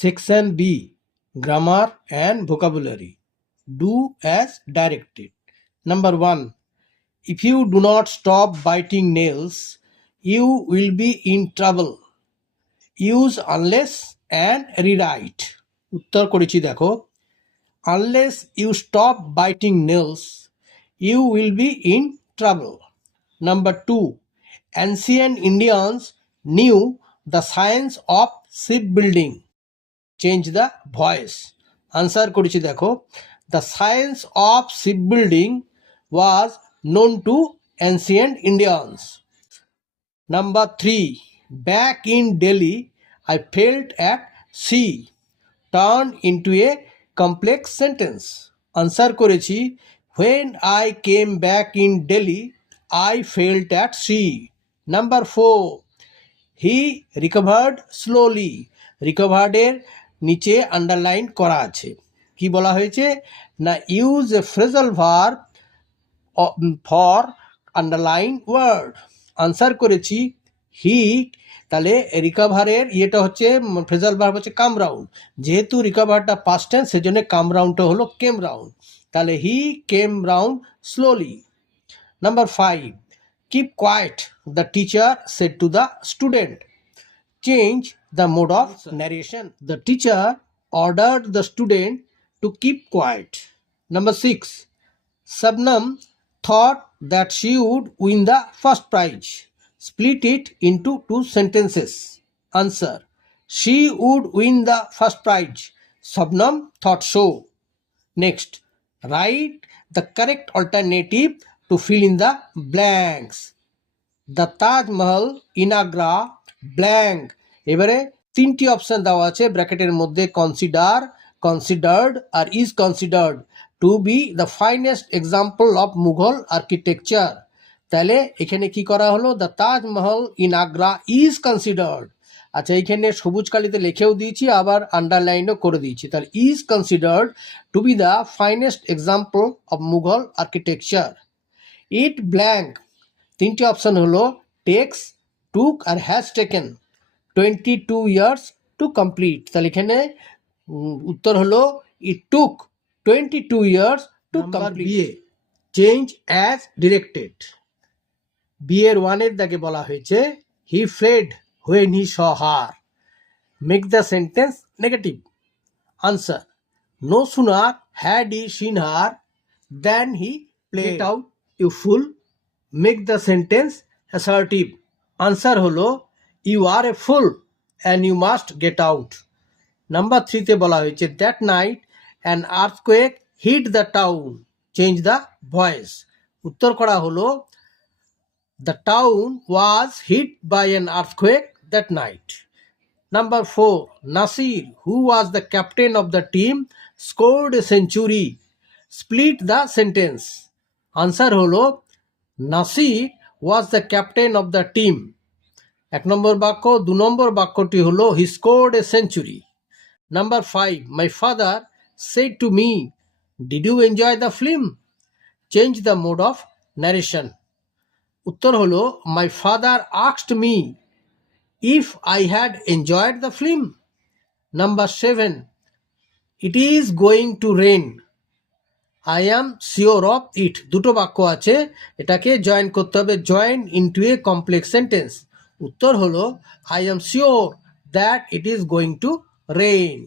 Section B, Grammar and Vocabulary. Do as directed. Number 1. If you do not stop biting nails, you will be in trouble. Use unless and rewrite. উত্তর করেছি দেখো, unless you stop biting nails, you will be in trouble. Number 2. Ancient Indians knew the science of shipbuilding. Change the voice. Answer করেছি দেখো, the science of shipbuilding was known to ancient Indians. Number 3. Back in Delhi, I felt at sea. Turn into a complex sentence. Answer করেছি, when I came back in Delhi, I felt at sea. Number 4. He recovered slowly. Recovered এর নিচে আন্ডারলাইন করা আছে। কি বলা হয়েছে না, use a phrasal verb for underline word. Answer করেছি হি, তাহলে রিকভারের ইয়েটা হচ্ছে ফ্রেজাল ভার্ব হচ্ছে কাম রাউন্ড, যেহেতু রিকভারটা পাস্ট টেন্স সেজন্য কাম রাউন্ডটা হলো কেম রাউন্ড, তাহলে he came round slowly. Number 5. Keep quiet, the teacher said to the student. Change the mode of narration. The teacher ordered the student to keep quiet. Number 6. Shabnam thought that she would win the first prize. Split it into 2 sentences. Answer. She would win the first prize. Shabnam thought so. Next. Write the correct alternative to fill in the blanks. The Taj Mahal in Agra blank. এবারে 3টি অপশন দেওয়া আছে ব্র্যাকেটের মধ্যে, consider, considered আর is considered to be the finest example of Mughal architecture. তাহলে এখানে কি করা হলো, the Taj Mahal in Agra is considered. আচ্ছা, এইখানে সবুজ কালিতে লিখেও দিয়েছি, আবার আন্ডারলাইনও করে দিয়েছি। তাহলে is considered to be the finest example of Mughal architecture. It blank, 3টি অপশন হলো টেক্স, টুক আর has taken 22 years to complete। তাহলে এখানে উত্তর হলো it took 22 years to complete। B A, change as directed. বিএর 1 এর দাগে বলা হয়েছে he fled when he saw her. Make the sentence negative. Answer, no sooner had he seen her than he fled out you full. Make the sentence assertive. Answer হলো you are a fool and you must get out. Number 3তে বলা হয়েছে that night an earthquake hit the town. Change the voice. উত্তর করা হলো the town was hit by an earthquake that night. Number 4. Nasir, who was the captain of the team, scored a century. Split the sentence. Answer হলো Nasir was the captain of the team. 1 নম্বর বাক্য। 2 নম্বর বাক্যটি হলো he scored a century. Number 5. My father said to me, did you enjoy the film? Change the mode of narration. উত্তর হলো my father asked me if I had enjoyed the film. Number 7. It is going to rain, I am sure of it. 2টো বাক্য আছে, এটাকে join করতে হবে, join into a complex sentence. উত্তর হলো I am sure that it is going two rain.